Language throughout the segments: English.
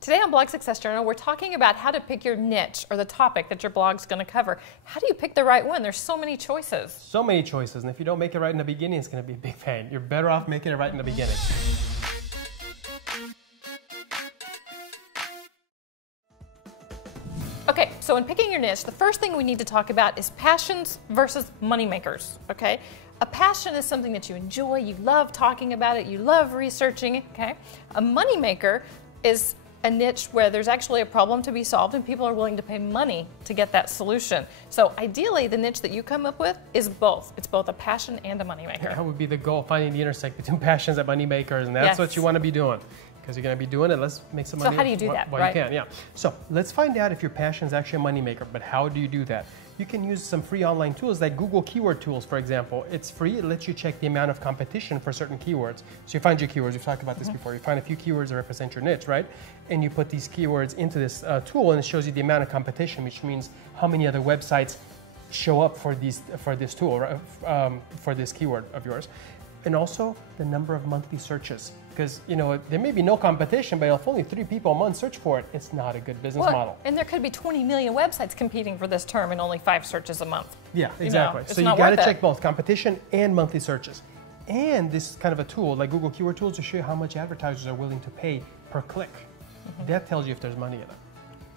Today on Blog Success Journal, we're talking about how to pick your niche or the topic that your blog's going to cover. How do you pick the right one? There's so many choices. So many choices, and if you don't make it right in the beginning, it's going to be a big pain. You're better off making it right in the beginning. Okay, so in picking your niche, the first thing we need to talk about is passions versus moneymakers, okay? A passion is something that you enjoy, you love talking about it, you love researching it, okay? A moneymaker is a niche where there's actually a problem to be solved and people are willing to pay money to get that solution. So ideally, the niche that you come up with is both. It's both a passion and a moneymaker. That would be the goal, finding the intersect between passions and moneymakers, and that's what you want to be doing. Because you're going to be doing it, let's make some money. So how do you do that, while right? you can, yeah. So let's find out if your passion is actually a moneymaker, but how do you do that? You can use some free online tools like Google Keyword Tools, for example. It's free, it lets you check the amount of competition for certain keywords. So you find your keywords, we've talked about this before, you find a few keywords that represent your niche, right? And you put these keywords into this tool and it shows you the amount of competition, which means how many other websites show up for this tool, right? For this keyword of yours. And also the number of monthly searches. Because, you know, there may be no competition, but if only 3 people a month search for it, it's not a good business model. And there could be 20 million websites competing for this term and only 5 searches a month. Yeah, exactly. So you got to check both competition and monthly searches. And this is kind of a tool like Google Keyword Tools to show you how much advertisers are willing to pay per click. That tells you if there's money in it.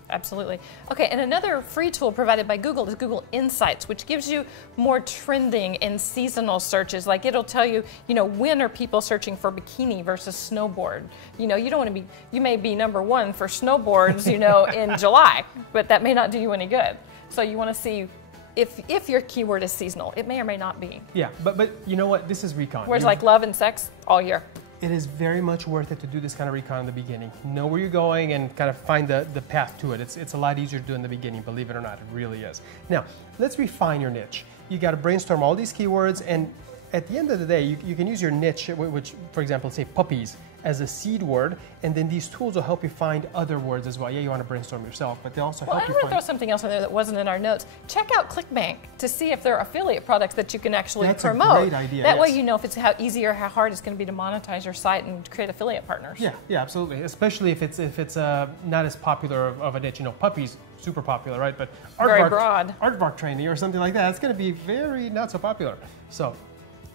Absolutely. Okay, and another free tool provided by Google is Google Insights, which gives you more trending and seasonal searches. Like it'll tell you, when are people searching for bikini versus snowboard? You don't want to be, you may be #1 for snowboards, in July, but that may not do you any good. So you want to see if your keyword is seasonal. It may or may not be. Yeah, but you know what? This is recon. Whereas like love and sex, all year. It is very much worth it to do this kind of recon in the beginning. Know where you're going and kind of find the path to it. It's a lot easier to do in the beginning, believe it or not, it really is. Now, let's refine your niche. You got to brainstorm all these keywords, and at the end of the day, you can use your niche, which, for example, say puppies, as a seed word, and then these tools will help you find other words as well. Yeah, you want to brainstorm yourself, but they also help you find... I'm going to throw something else in there that wasn't in our notes. Check out ClickBank to see if there are affiliate products that you can actually promote. That's a great idea, That way you know if it's how easy or how hard it's going to be to monetize your site and create affiliate partners. Yeah, absolutely. Especially if it's not as popular of a niche. Puppies, super popular, right? But very broad. Aardvark training or something like that, it's going to be very not so popular. So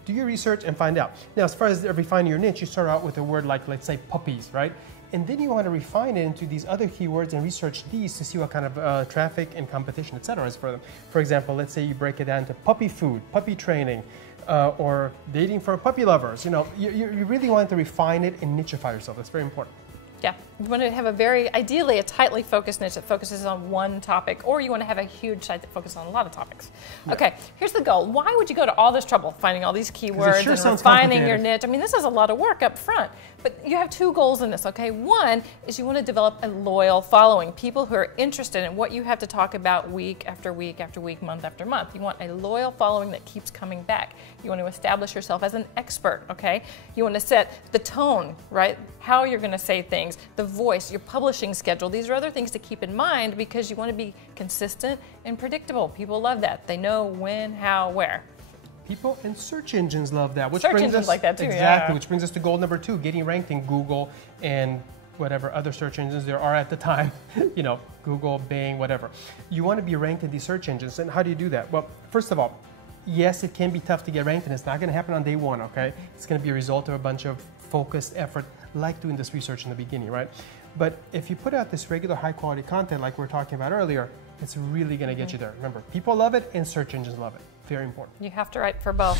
do your research and find out. Now, as far as refining your niche, you start out with a word like, let's say, puppies, right? And then you want to refine it into these other keywords and research these to see what kind of traffic and competition, etc. is for them. For example, let's say you break it down to puppy food, puppy training, or dating for puppy lovers. You really want to refine it and nicheify yourself. That's very important. Yeah, you want to have ideally a tightly focused niche that focuses on one topic, or you want to have a huge site that focuses on a lot of topics. Yeah. Okay, here's the goal. Why would you go to all this trouble finding all these keywords and refining your niche? I mean, this is a lot of work up front, but you have 2 goals in this, okay? One is you want to develop a loyal following, people who are interested in what you have to talk about week after week after week, month after month. You want a loyal following that keeps coming back. You want to establish yourself as an expert, okay? You want to set the tone, right? How you're going to say things, the voice, your publishing schedule. These are other things to keep in mind because you want to be consistent and predictable. People love that. They know when, how, where. People and search engines love that. Search engines like that too, exactly, which brings us to goal number 2, getting ranked in Google and whatever other search engines there are at the time. Google, Bing, whatever. You want to be ranked in these search engines, and how do you do that? Well, first of all, yes, it can be tough to get ranked, and it's not going to happen on day 1, okay? It's going to be a result of a bunch of focused effort, like doing this research in the beginning, right? But if you put out this regular high-quality content like we were talking about earlier, it's really going to get you there. Remember, people love it and search engines love it. Very important. You have to write for both.